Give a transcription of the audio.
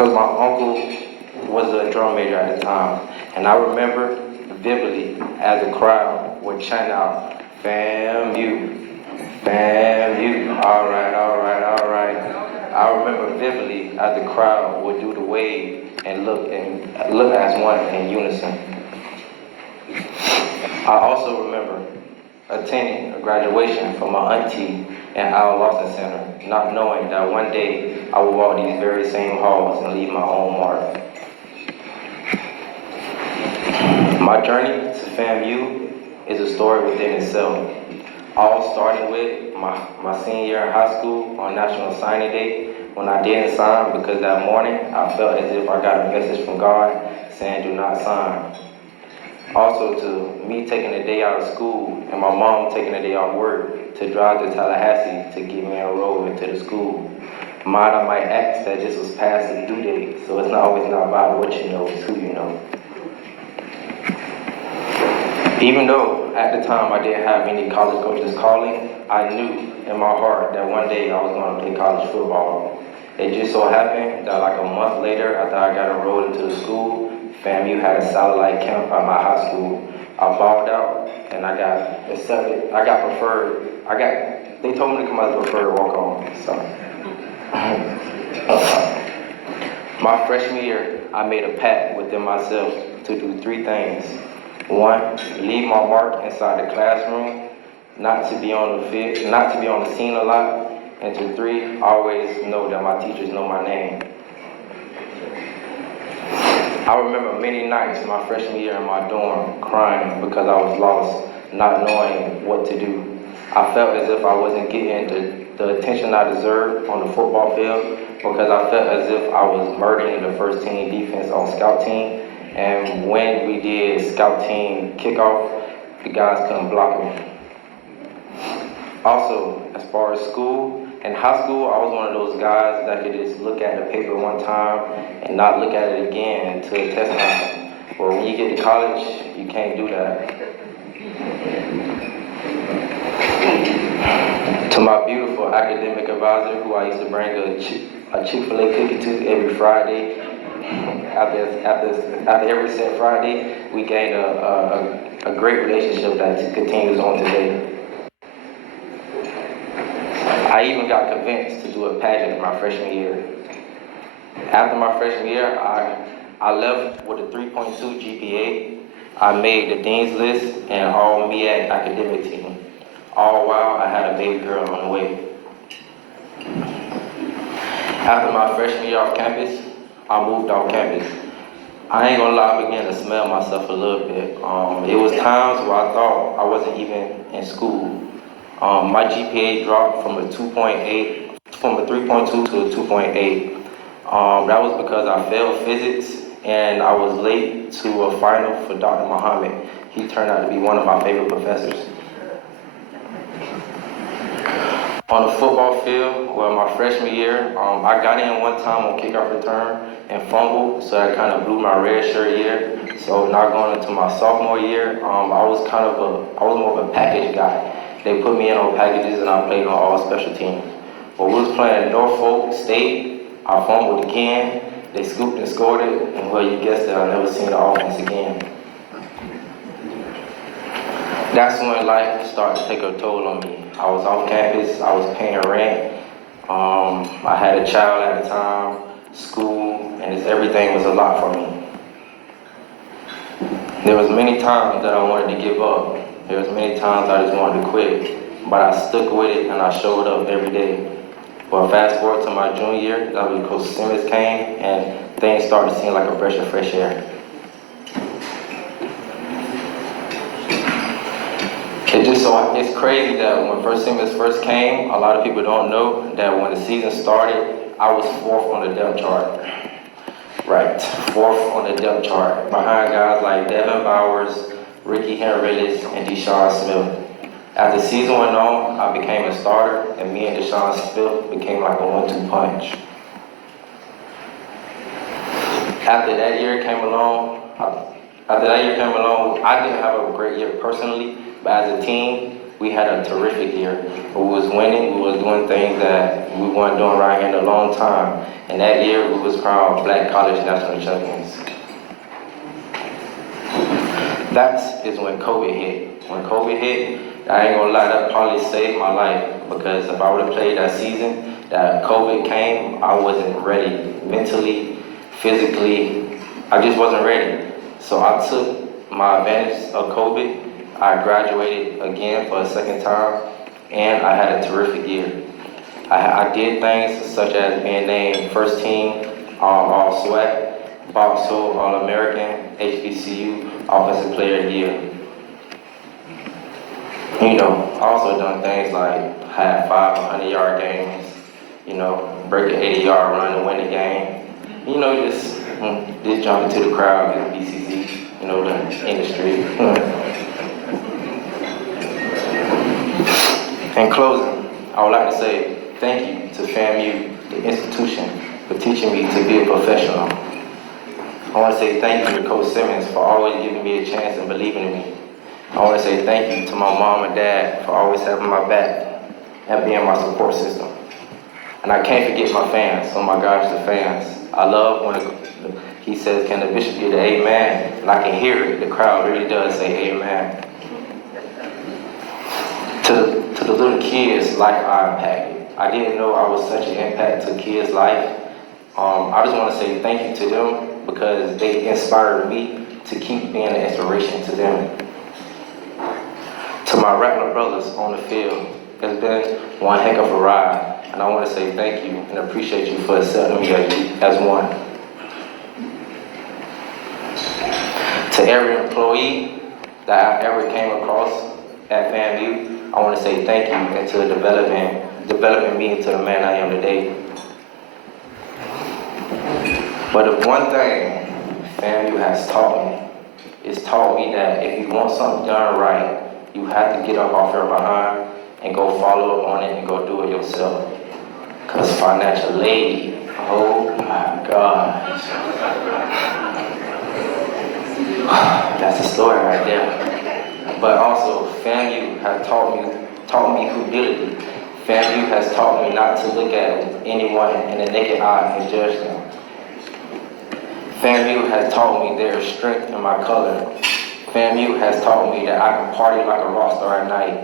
because my uncle was a drum major at the time, and I remember vividly as the crowd would chant out, FAMU, FAMU, all right, all right, all right. I remember vividly as the crowd would do the wave and look as one in unison. I also remember attending a graduation for my auntie at our Lawson Center, not knowing that one day I would walk these very same halls and leave my own mark. My journey to FAMU is a story within itself. All starting with my senior year in high school on National Signing Day when I didn't sign because that morning I felt as if I got a message from God saying do not sign. Also to me taking a day out of school and my mom taking a day off work to drive to Tallahassee to get me enrolled into the school. Might I might ask that this was past the due date, so it's not always not about what you know, it's who you know. Even though at the time I didn't have any college coaches calling, I knew in my heart that one day I was going to play college football. It just so happened that like a month later after I got enrolled into the school, FAMU had a satellite camp at my high school. I balled out and I got accepted. I got preferred. They told me to come as a preferred walk-on. So. My freshman year, I made a pact within myself to do three things. One, leave my mark inside the classroom, not to be on the field, not to be on the scene a lot, and to three, always know that my teachers know my name. I remember many nights my freshman year in my dorm crying because I was lost, not knowing what to do. I felt as if I wasn't getting the attention I deserved on the football field because I felt as if I was murdering the first team defense on scout team. And when we did scout team kickoff, the guys couldn't block me. Also, as far as school, in high school, I was one of those guys that could just look at the paper one time and not look at it again until the test time. But when you get to college, you can't do that. To my beautiful academic advisor, who I used to bring a Chick-fil-A cookie to every Friday, after every set Friday, we gained a great relationship that continues on today. I even got convinced to do a pageant my freshman year. After my freshman year, I left with a 3.2 GPA. I made the dean's list and all MEAC academic team. All while I had a baby girl on the way. After my freshman year off campus, I moved off campus. I ain't gonna lie, I began to smell myself a little bit. It was times where I thought I wasn't even in school. My GPA dropped from a 2.8, from a 3.2 to a 2.8. That was because I failed physics and I was late to a final for Dr. Muhammad. He turned out to be one of my favorite professors. On the football field, well, my freshman year, I got in one time on kickoff return and fumbled, so that kind of blew my red shirt year. So now going into my sophomore year, I was more of a package guy. They put me in on packages and I played on all special teams. But we was playing Norfolk State, I fumbled again, they scooped and scored it, and well, you guessed it, I never seen the offense again. That's when life started to take a toll on me. I was off campus, I was paying rent, I had a child at the time, school, and everything was a lot for me. There was many times that I wanted to give up. There was many times I just wanted to quit, but I stuck with it and I showed up every day. But fast forward to my junior year, that was Coach Simmons came and things started to seem like a breath of fresh air. It's crazy that when First Simmons first came, a lot of people don't know that when the season started, I was fourth on the depth chart. Right, fourth on the depth chart, behind guys like Devin Bowers, Ricky Henryllis, and Deshaun Smith. As the season went on, I became a starter, and me and Deshaun Smith became like a 1-2 punch. After that year came along, I didn't have a great year personally, but as a team, We had a terrific year. We was winning, we was doing things that we weren't doing right here in a long time. And that year, we was crowned Black College National Champions. That is when COVID hit. When COVID hit, I ain't gonna lie, that probably saved my life, because if I would've played that season, that COVID came, I wasn't ready. Mentally, physically, I just wasn't ready. So I took my advantage of COVID. I graduated again for a second time, and I had a terrific year. I did things such as being named first team, all SWAC, Boxall, All-American, HBCU, Offensive Player of the Year. You know, I also done things like had 500-yard games, you know, break an 80-yard run to win the game. You know, just jump into the crowd, get BCC, you know, the industry. In closing, I would like to say thank you to FAMU, the institution, for teaching me to be a professional. I want to say thank you to Coach Simmons for always giving me a chance and believing in me. I want to say thank you to my mom and dad for always having my back and being my support system. And I can't forget my fans. Oh my gosh, the fans. I love when he says, "Can the bishop get an amen?" And I can hear it. The crowd really does say amen. To the little kids' life I impacted. I didn't know I was such an impact to kids' life. I just want to say thank you to them, because they inspired me to keep being an inspiration to them. To my Rattler brothers on the field, it's been one heck of a ride, and I want to say thank you and appreciate you for accepting me as one. To every employee that I ever came across at FAMU, I want to say thank you, and to developing me into the man I am today. But the one thing FAMU has taught me is that if you want something done right, you have to get up off your behind and go follow up on it and go do it yourself. Because financial aid, oh my gosh. That's a story right there. But also, FAMU has taught me humility. FAMU has taught me not to look at anyone in the naked eye and judge them. FAMU has taught me there is strength in my color. FAMU has taught me that I can party like a rock star at night.